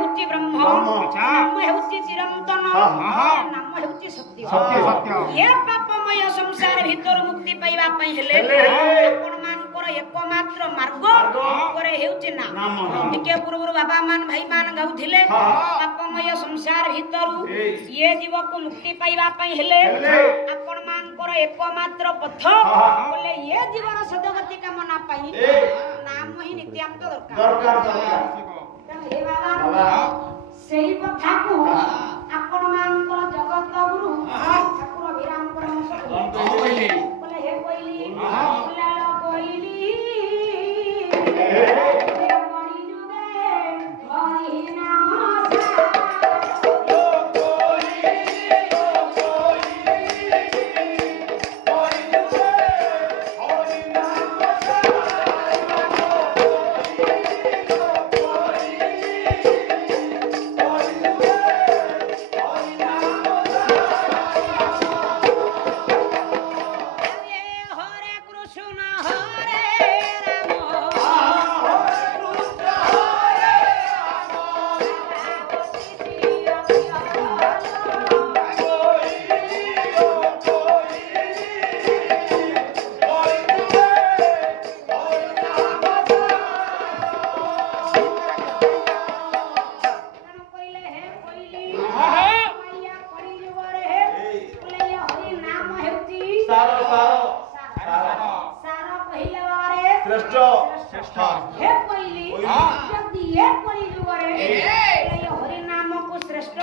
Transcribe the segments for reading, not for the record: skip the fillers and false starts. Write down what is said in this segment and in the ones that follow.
ହେଉଛି ବ୍ରହ୍ମ ନାମ ହେଉଛି ଚିରନ୍ତନ ନାମ ହେଉଛି ସତ୍ୟ ଏ ପାପମୟ ସଂସାର ଭିତରୁ ମୁକ୍ତି ପାଇବା ପାଇଁ ହେଲେ ଆପଣମାନଙ୍କର ଏକମାତ୍ର ମାର୍ଗ ଉପରେ ହେଉଛି ନାମ ଟିକେ ପୂର୍ବରୁ ବାବା ମାନ ଭାଇ ମାନ ଗାଉଥିଲେ ପାପମୟ ସଂସାର ଭିତରୁ ଇଏ ଜୀବକୁ ମୁକ୍ତି ପାଇବା ପାଇଁ ହେଲେ ଆପଣମାନଙ୍କର ଏକମାତ୍ର ପଥ ବୋଲେ ଇଏ ଜୀବନ ସଦଗତି କାମନା ପାଇଁ ନାମ ହିଁ ନିତ୍ୟାନ୍ତ ଦରକାର ହେ ବାବା ସେହି କଥାକୁ ଆପଣମାନଙ୍କର ଜଗତ ଗୁରୁ ଠାକୁର ବିରାମଙ୍କର ବୋଲେ ହେ କହିଲି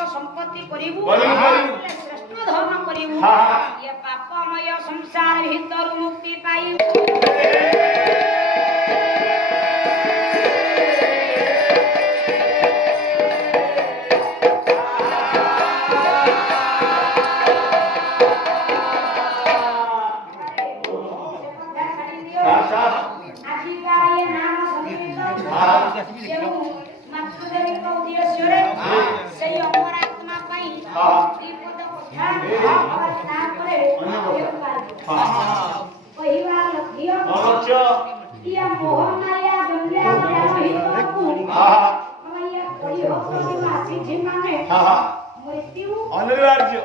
संपत्ति करिबु श्रेष्ठ धर्म करिबु ये पापमय संसार भीतर मुक्ति पाइबु अनिवार्य